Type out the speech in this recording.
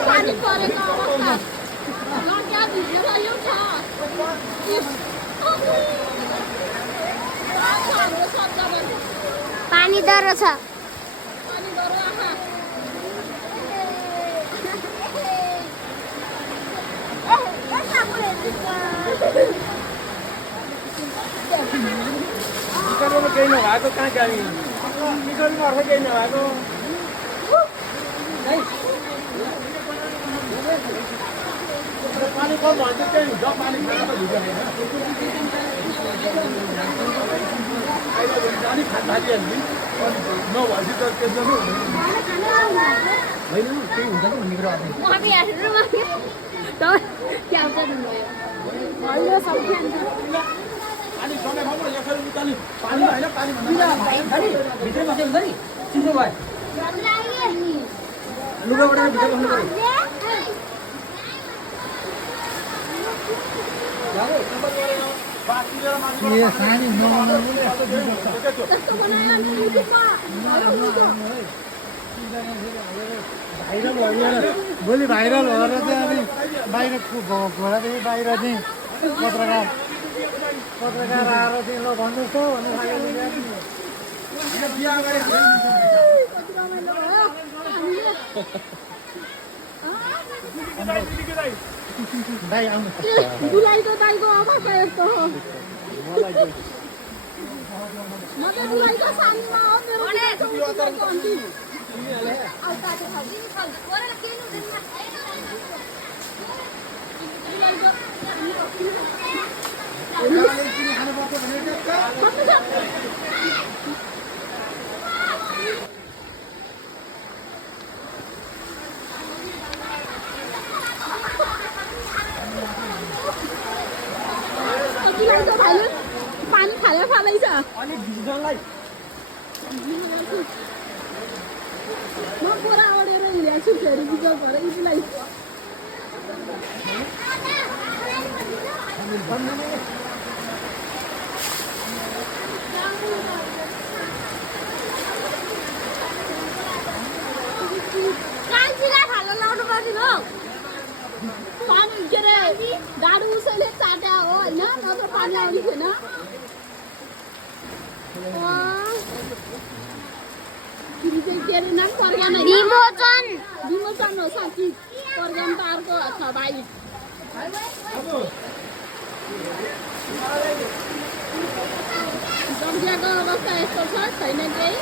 पानी परेको अवस्था लग्या भिजेर एउटा पानी डरो छ पानी डरो आहा निकलमा केही नभएको कहाँ गाडी निकलमा अर्थ केही नभएको पानी कम भन्छ केही हुन्छ पानी खाएर त भिज्दैन अहिले जानी खाइहाल्ने नभएपछि त त्यसमा होइन केही हुन्छ कि भन्ने कुरा पानी समय खाउँ यसरी निकाल्ने पानी होइन पानी भन्दा भित्रै बस्यो हुन्छ नि चिसो भयो लुगाबाट भित्र बस्नु पर्यो सानी भाइरल भोलि भाइरल भएर चाहिँ अनि बाहिर घोडादेखि बाहिर चाहिँ पत्रकार आएर चाहिँ ल भन्नुहोस् त दाइ आउनु दाइको अवस्था यस्तो हो म त बुढाइको सानीमा हो मेरो अन्ति भाइले पानी खाएर फाल्दैछ म बोरा ओढेर हिँडेको छु फेरि बिजल भएर इजीलाई पानी के अरे डाडु उसैले चाट्या हो होइन नत्र पानी आउने थिएन के अरे नाम पर्गान विमोचन हो साँच्ची पर्गान त अर्को छ भाइ जग्गाको अवस्था यस्तो छ छैन केही